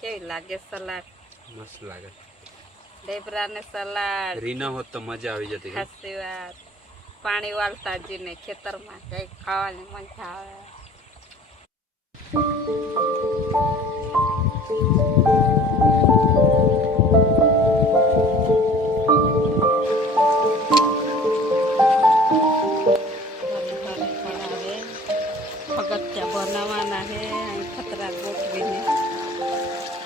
કેવી લાગે સલાડ? મસ્ત લાગે. ઢેબરા ને સલાડ. રીના હોત તો મજા આવી જતી. સાચી વાત. પાણી વાળતા જઈને ખેતરમાં કઈ ખાવાની મજા આવે. પગથિયા બનાવવાના છે અહીં ખતરા ગોઠવીને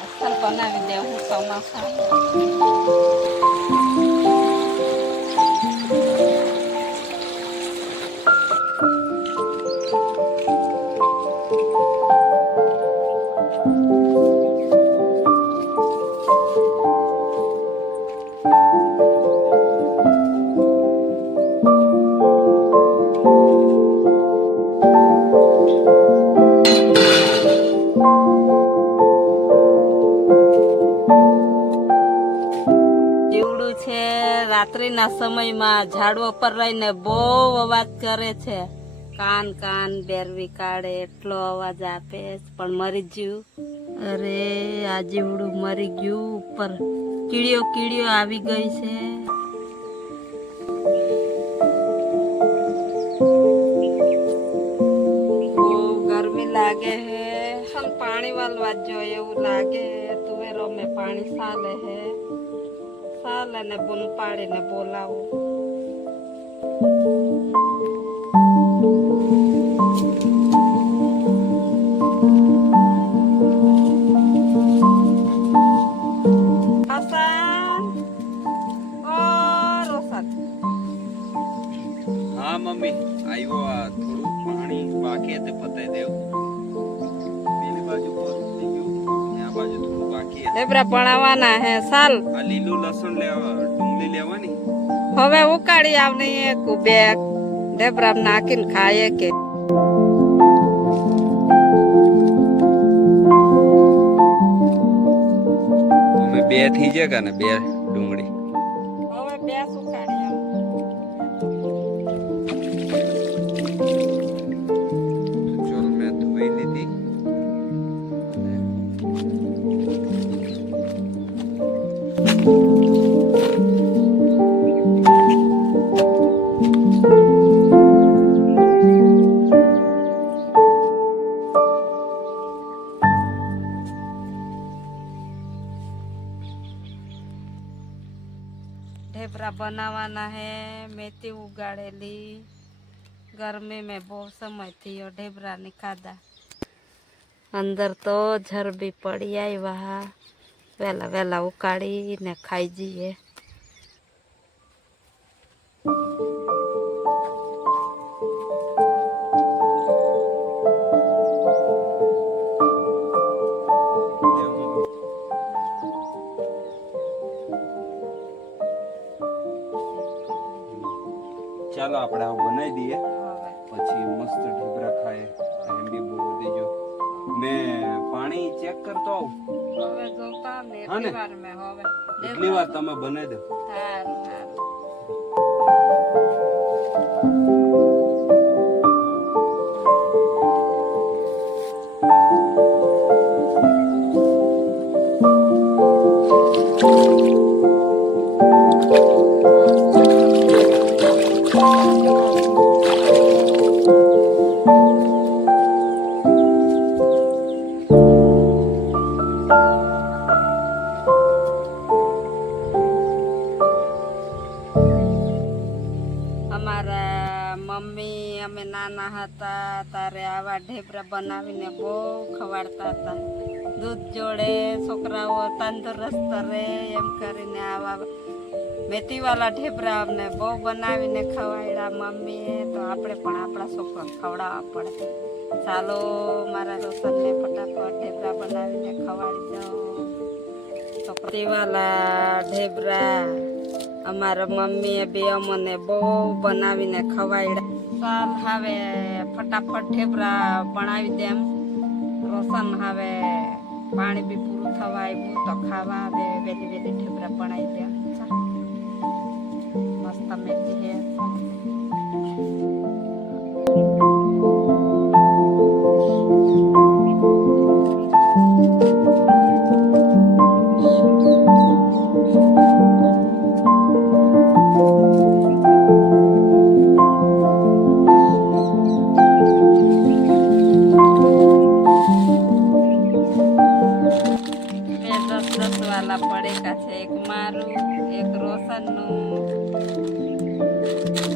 અસલ બનાવી દે હું ચોમાસા. રાત્રિના સમયમાં ઝાડવો પર રહીને બહુ અવાજ કરે છે. કાન કાન બેરવી કાઢે એટલો અવાજ આપે પણ મરી ગયું. અરે આ જીવડું મરી ગયું. ઉપર કીડીઓ કીડીઓ આવી ગઈ છે. બહુ ગરમી લાગે હે. પાણી વાળવા જો એવું લાગે. તુવેરો મેં પાણી સાલે હે. સાલે ને બૂન પાડીને બોલાવું. હા મમ્મી આવ્યો. આ થોડું પાણી બાકી હતું પતાઈ દેવું. પેલી બાજુ પૂરું થઈ ગયું ને આ બાજુ થોડું બાકી. ઢેબરા બનાવવાના હે. સાલ આ લીલું લસણ લેવા ડુંગળી લેવાની. હવે ઉકાળી આવની એક બેગ ઢેબરા નાખીને ખાય કે. અમે બે થઈ જાય ને બે ડુંગળી. હવે બે સુકાળી ચોલ મેં ધોઈ લીધી. ढेबरा बनावाना है. मेथी उगाड़ेली. गर्मी में बहुत समय थी और ढेबरा नहीं खाधा. अंदर तो झर भी पड़ी आई. वहाँ वेला वेला उकाड़ी ने खाई जीए. ચાલો આપણે આ બનાવી દઈએ પછી મસ્ત ઢેબરા ખાય. ટાઈમ બી બહુ વધી ગયો. મેં પાણી ચેક કરતો આવું. હવે જોતા ને એટલી વાર મે હવે એટલી વાર તમે બનાવી દો. સારું સારું. અમારા મમ્મી અમે નાના હતા ત્યારે આવા ઢેબરા બનાવીને બહુ ખવાડતા હતા. દૂધ જોડે છોકરાઓ તંદુરસ્ત રહે એમ કરીને આવા મેથીવાળા ઢેબરા અમને બહુ બનાવીને ખવાડ્યા મમ્મીએ. તો આપણે પણ આપણા છોકરા ખવડાવવા પડે. ચાલો મારા રોશનને ફટાફટ ઢેબરા બનાવીને ખવાડી દો. મેથીવાળા ઢેબરા અમારા મમ્મીએ બે અમને બહુ બનાવીને ખવાડ્યા. ચાલ હવે ફટાફટ ઢેબરા બનાવી દેમ. રોશન હવે પાણી બી પૂરું થવા આવ્યું તો ખાવા હવે વેલી વેલી ઢેબરા બનાવી દેમ. મસ્ત મેથી હે. વાલા પડેકા છે, એક મારું એક રોશનનું.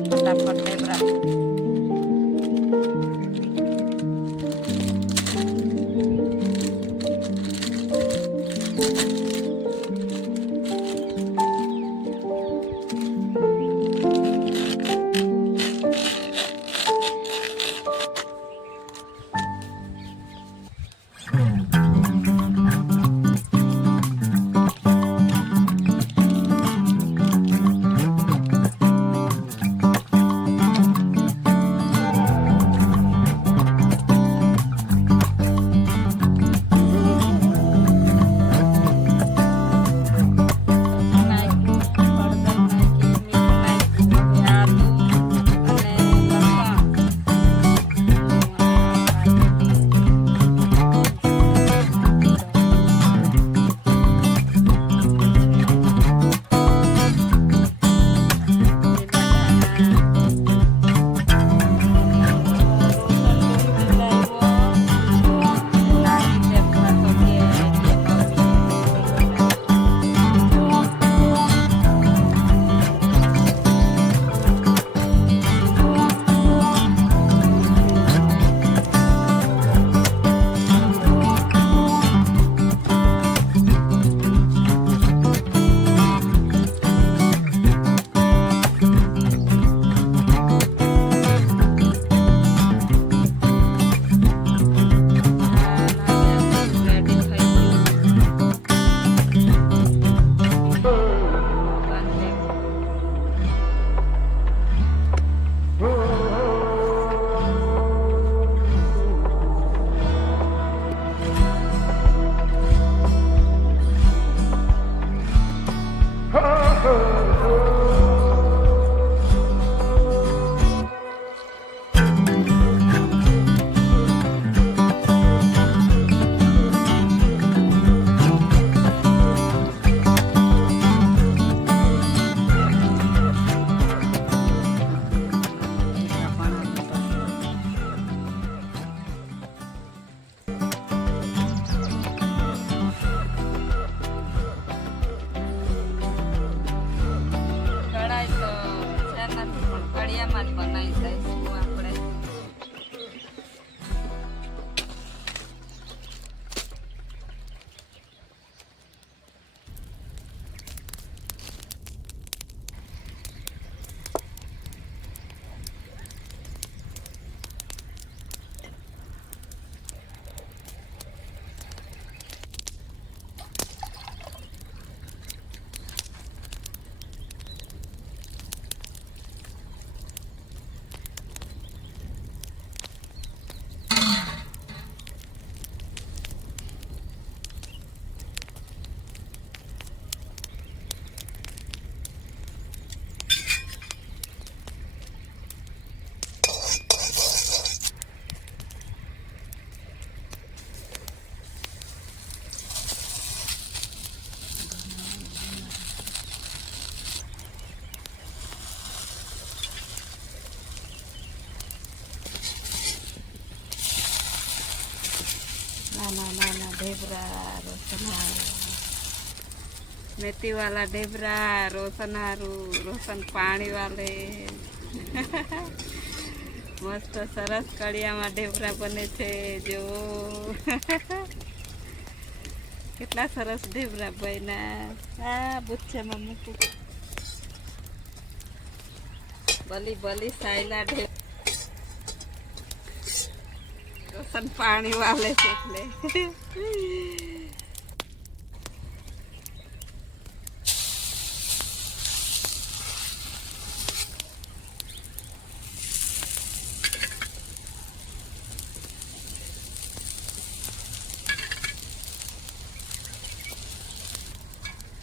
ફટાફટ ઢેબરા. નાના ઢેબરા રોશનહારું, મેથી વાલા ઢેબરા રોશનહારું, રોશન પાણી વાલે. મસ્ત સરસ કડિયામાં ઢેબરા બને છે જો. કેટલા સરસ ઢેબરા બન્યા. આ બુચ્છામાં મૂકું. બલી સાયલા ઢેબરા. રોશન પાણી વાલે છે એટલે.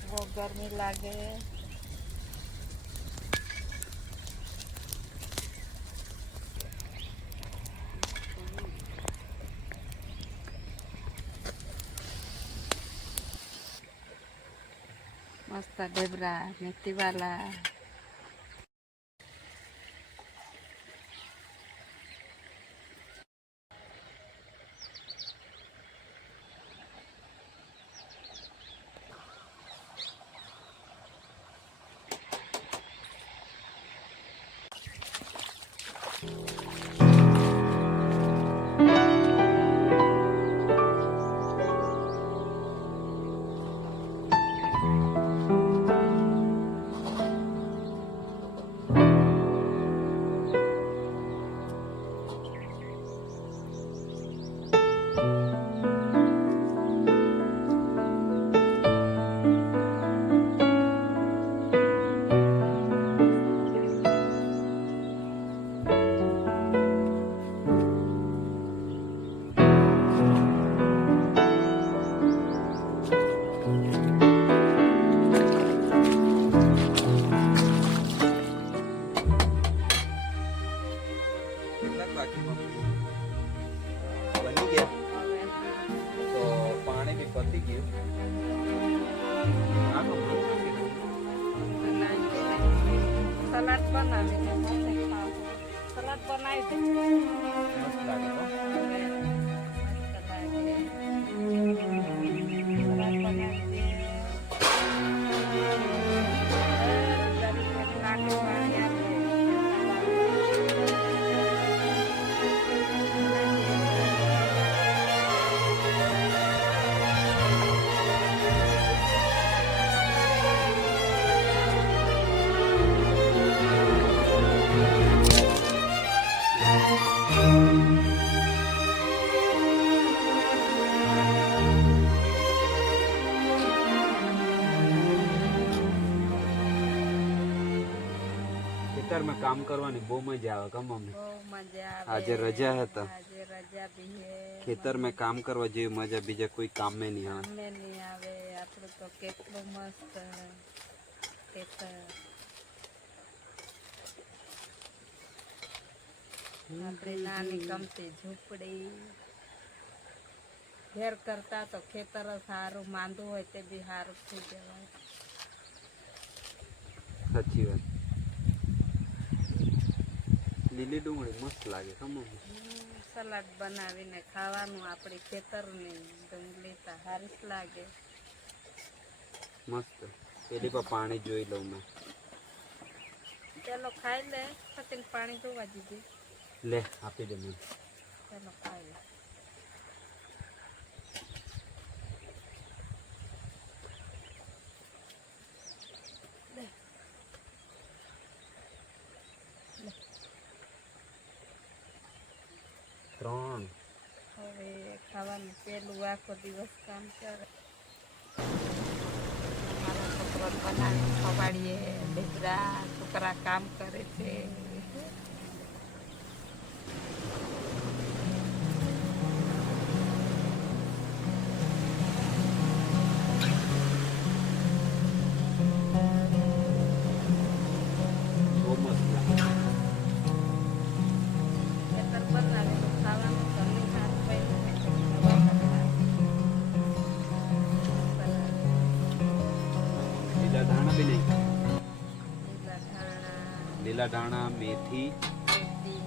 બહુ ગરમી લાગે. મસ્ત ઢેબરા મેથી વાલા. પતી ગયું આ કપડું સલાડ બનાવીને સાથે ખાવું. સલાડ બનાવી દે. મસ્ત લાગે હો. મસ્ત લાગે. સલાડ બનાવી દે. જરી નાખી પાણી આપે. ખેતરમાં કામ કરવાની બહુ મજા આવે કા મમ્મી? બહુ મજા આવે. આજે રજા હતા. આજે રજા બી હે. ખેતરમાં કામ કરવા જેવી મજા બીજા કોઈ કામે નહીં આવે. અમને નહીં આવે. આપણું તો કેટલું મસ્ત ખેતર. આપણી નાની ગમતી ઝૂંપડી. ઘેર કરતા તો ખેતર સારું, માંદું હોય તે બી સારું થઈ જવાય. સાચી વાત. લીલી ડુંગળી મસ્ત લાગે કા મમ્મી? સલાડ બનાવીને ખાવાનું. આપણી ખેતરની ડુંગળી તો સારી જ લાગે. મસ્ત. પેલી પર પાણી જોઈ લઉં મેં. ચાલો ખાઈ લે. પછી પાણી જોવા દીધી. લે આપી દે મને. ચાલો ખાઈ લે. ત્રણ. હવે ખાવાનું પેલું આખો દિવસ કામ કરે. મારા છોકરો બનાવી ખવાડીએ. દીકરા છોકરા કામ કરે છે. બહુ મસ્ત લાગે. ખેતર બનાવેલું ખાવાનું ઘરનું સારું બન્યું. લીલા ધાણા બી નહીં. લીલા ધાણા, લીલા ધાણા, મેથી, મેથી,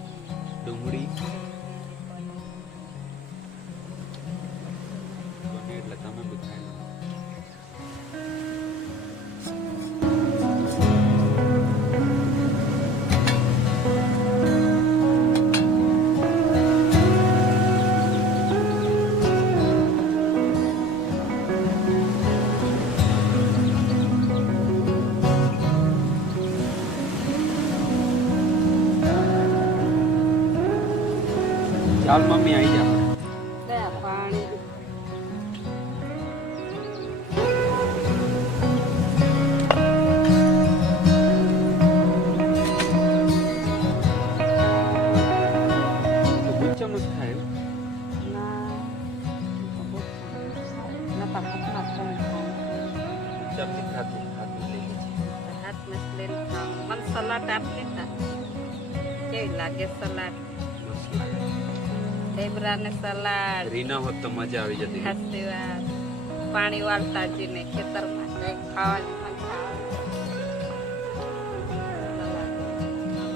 ડુંગળી પનીર. બને એટલે તમે બી ખાઈ લો. ચાલ મમ્મી આવી જા. લે આ પાણી. તો ગુચ્ચા મસ્ત ખાય. ના ના હાથમાં ગુચ્ચા બી ખાતું ખાતું લઈ લે છે. લઈને ખાવાનું. મને સલાડ આપી તા. કેવી લાગે સલાડ? મસ્ત લાગે. ઢેબરાને સલાડ. રીના હોત તો મજા આવી જતી. સાચી વાત. પાણી વાળતા જઈને ખેતરમાં કંઈક ખાવાની મન થાય.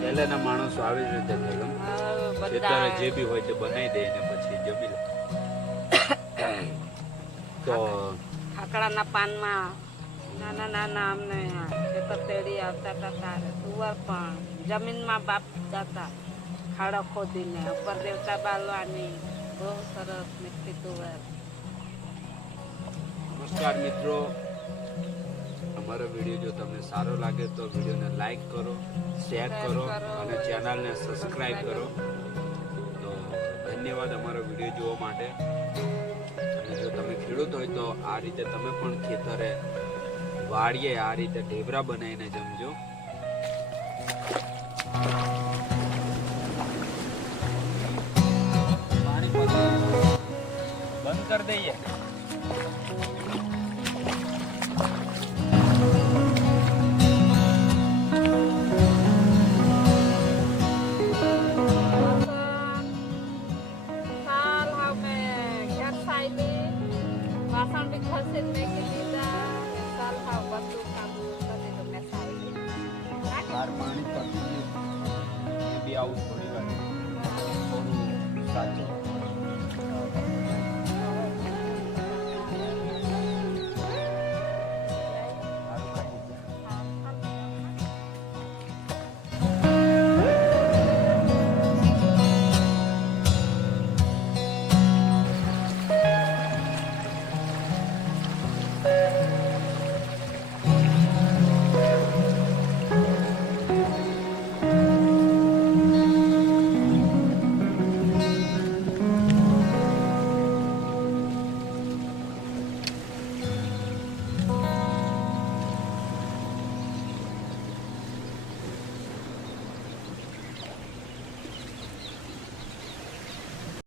પહેલાના માણસો આવી જ રીતે કરે. ખેતરે જે બી હોય તે બનાવી દે ને પછી જમી લે. તો આકડાના પાનમાં નાના નાના અમને ખેતર તેડી આવતા હતા. તારે તુવર પણ જમીનમાં બાપ જતા ખાડો ખોદીને ઉપર દેવતા બાલવાની. બહુ સરસ મીઠી તુવર. નમસ્કાર મિત્રો, અમારો વિડીયો જો તમને સારો લાગે તો વિડીયોને લાઈક કરો, શેર કરો અને ચેનલને સબસ્ક્રાઈબ કરો. તો ધન્યવાદ અમારો વિડીયો જોવા માટે. અને જો તમે ખેડૂત હોય તો આ રીતે તમે પણ ખેતરે વાડીએ આ રીતે ઢેબરા બનાવીને જમજો. પાણી બંધ કરી દઈએ. વાસણ મશીન મેકી દીધા ને સાલ હાવ બધું કામ કરી દીધું મેં સારી બહાર પાણી પડતું એ બી આવું થોડી વાર થોડું સાચું